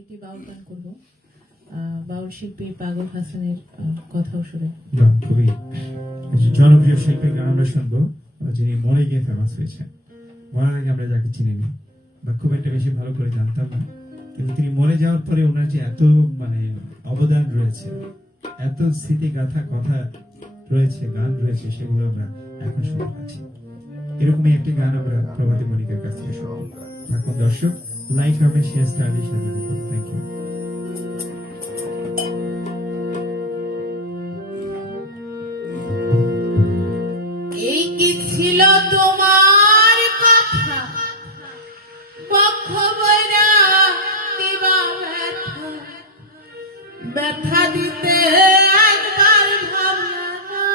একটি বাউল গান করব, বাউল শিল্পী পাগল হাসানের কথাও সুরে। খুবই জনপ্রিয় শিল্পীর গান আমরা শুনবো, যিনি মরে গিয়ে ফেমাস হয়েছে। মরার আগে আমরা যাকে চিনিনি বা খুব একটা বেশি ভালো করে জানতাম না, কিন্তু তিনি মরে যাওয়ার পরে ওনার যে এত অবদান রয়েছে, এত স্মৃতি গাথা কথা রয়েছে, গান রয়েছে, সেগুলো আমরা এখন শুনতে পাচ্ছি। এরকমই একটি গান আমরা প্রভাতী মনিকার কাছ থেকে শুনবো। এখন দর্শক লাইক কমেন্ট শেয়ার স্টাইলিশ সাথে দেখুন। Thank you. এই কি ছিল তোমার কথা, পক্ষ বইরা দিবা ব্যথা, ব্যথা দিতে একবার ভাবনা,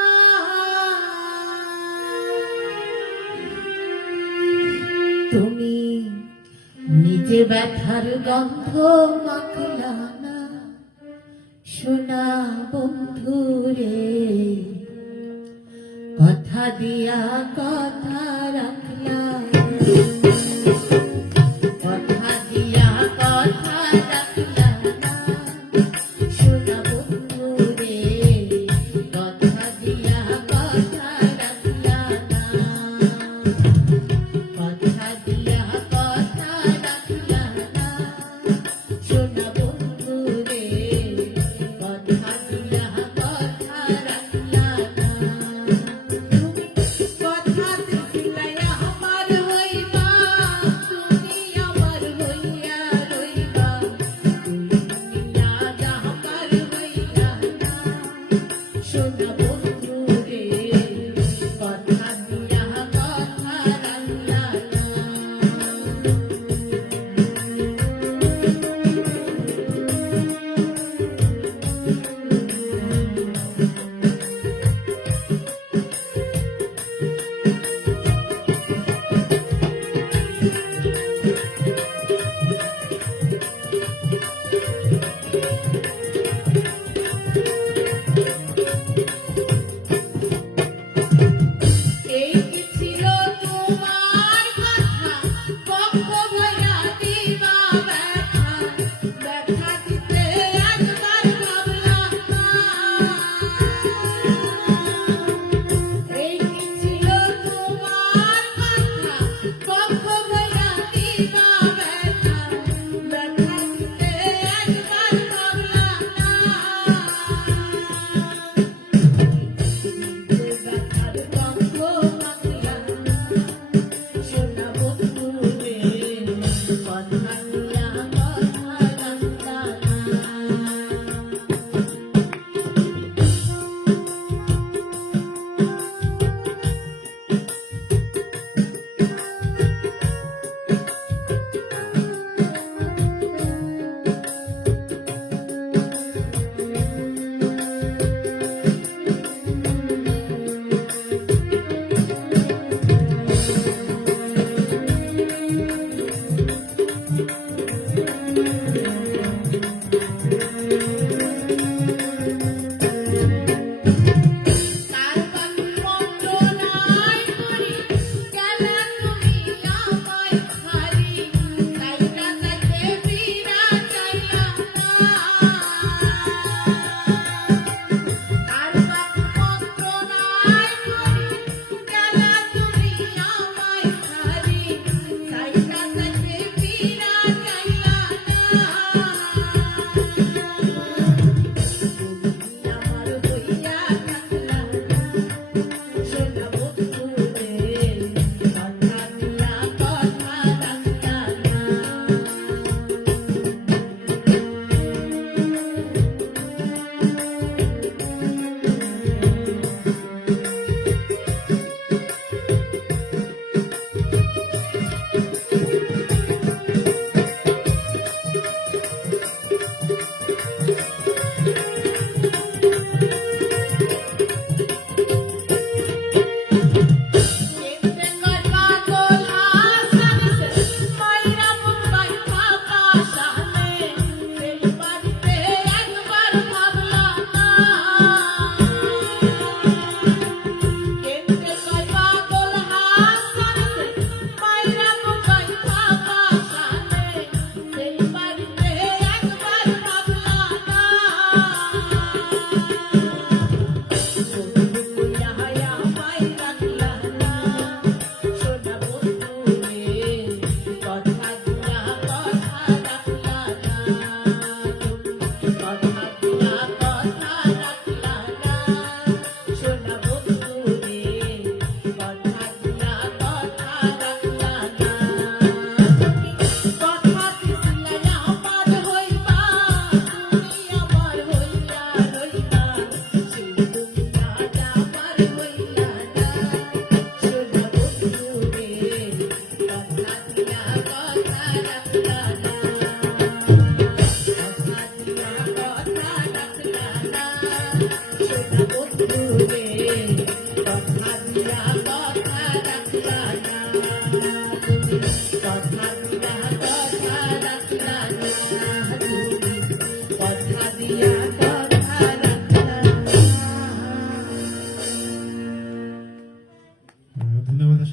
তুমি নিজে ব্যথার গন্ধ মাখলা না, সোনা বন্ধুরে কথা দিয়া কথা রাখলা, কথা দিয়া কথা রাখলা না, সোনা বন্ধুরে কথা দিয়া কথা রাখলা না, কথা দিয়া কথা রাখলা না, সোনা বন্ধুরে কথা দিয়া কথা রাখলা না।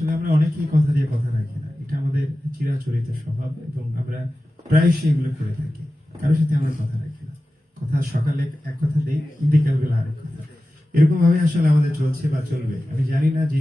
আসলে আমরা অনেকেই কথা দিয়ে কথা রাখি না, এটা আমাদের চিরাচরিত স্বভাব এবং আমরা প্রায়শই এগুলো করে থাকি। কারোর সাথে আমরা কথা রাখি না, কথা সকালে এক কথা দেই, বিকাল বেলা আরেক কথা, এরকম ভাবে আসলে আমাদের চলছে বা চলবে। আমি জানি না যে